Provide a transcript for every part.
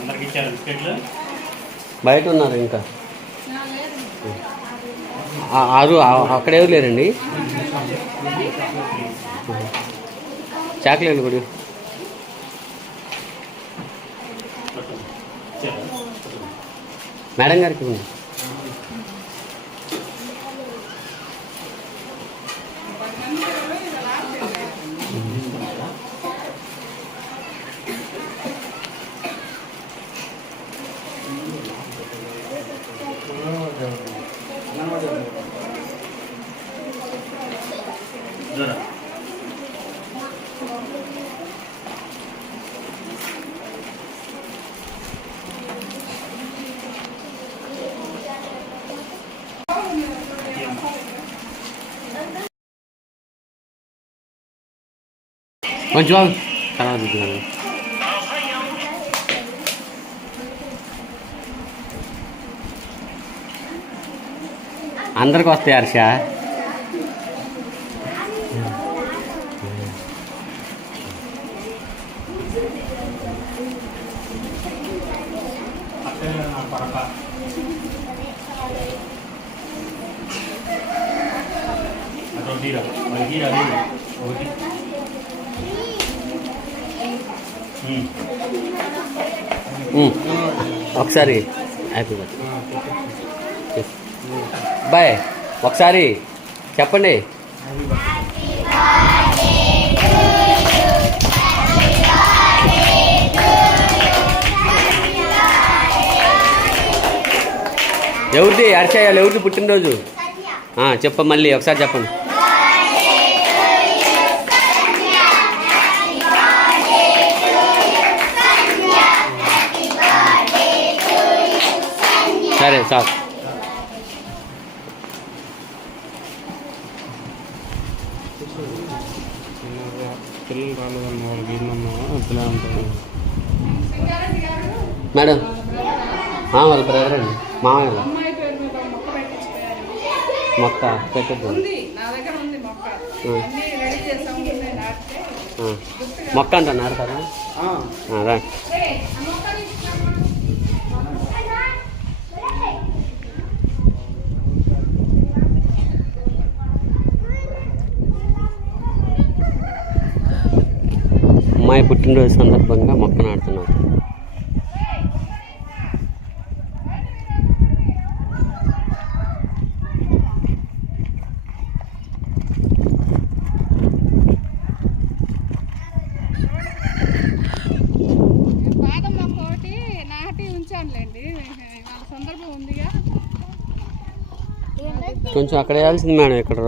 అందరికి ఇచ్చారు బిస్కెట్లు. బయట ఉన్నారు ఇంకా. ఆరు అక్కడ ఎవరు లేరండి? చాక్లెట్లు కూడా మేడం గారికి ఉంది కొంచెం ఆగు. తర్వాత చూద్దాం. అందరికి వస్తాయి హర్ష అక్కడ పరక అటు తీరా మరి తీరా ఒకసారి హ్యాపీ ఉమ్. ఒకసారి బాయ్. ఒకసారి చెప్పండి. ఎవరిది? అరిచేయాలి ఎవరిది పుట్టినరోజు? చెప్ప మళ్ళీ ఒకసారి చెప్పండి. సరే సార్. పిల్లలు రాలేదన్న ఉంటారు మేడం ఆ, వాళ్ళ బ్రదర్ అండి. మామయ్య మొక్క పెట్టద్దు. ఉంది నా దగ్గర ఉంది మొక్క. అన్నీ రెడీ చేసాము నేను నాటితే మొక్క అంట నాడతారా ఆ, రా. పుట్టినరోజు సందర్భంగా మొక్క ఉందిగా కొంచెం అక్కడ వేయాల్సింది మేడం ఇక్కడ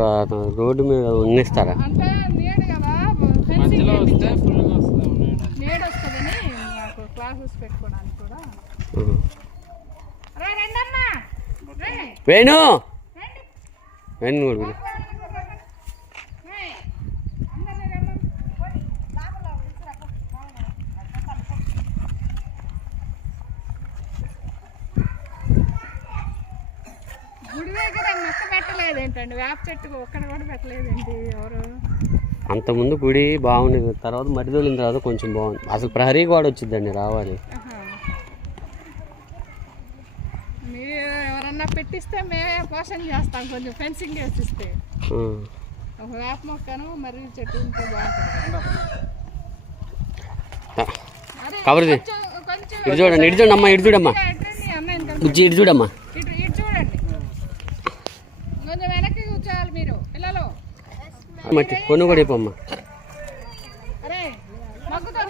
రోడ్డు మీద ఉన్నిస్తారా? అంటే నీడ కదా పెట్టుకోవడానికి కూడా. వేణు! వేణు కూడా. గుడి దగ్గర మొక్క పెట్టలేదు ఏంటండి వేప చెట్టు ఒక్కడ కూడా పెట్టలేదేంటి ఎవరు? అంతకుముందు గుడి బాగుండేది. తర్వాత మట్టి తోలిన తర్వాత కొంచెం బాగుంది. అసలు ప్రహరీ గోడ వచ్చిందండి రావాలి. ఎవరన్నా పెట్టిస్తే మేమే పోషణ చేస్తాం కొంచెం ఫెన్సింగ్ వేసిస్తే. ఒక వేప మొక్కను మరి చెట్టు ఉంటే బాగుంటుంది. కొంచెం- ఇటు చూడండి ఇటు చూడండి అమ్మా ఇటు చూడమ్మా. ఇటు చూడమ్మా. ఇటు చూడండి. కొంచెం వెనక్కి కూర్చోవాలి మీరు పిల్లలు. మట్టి కొను కూడా ఇప్పమ్మా అరే మగ్గుతో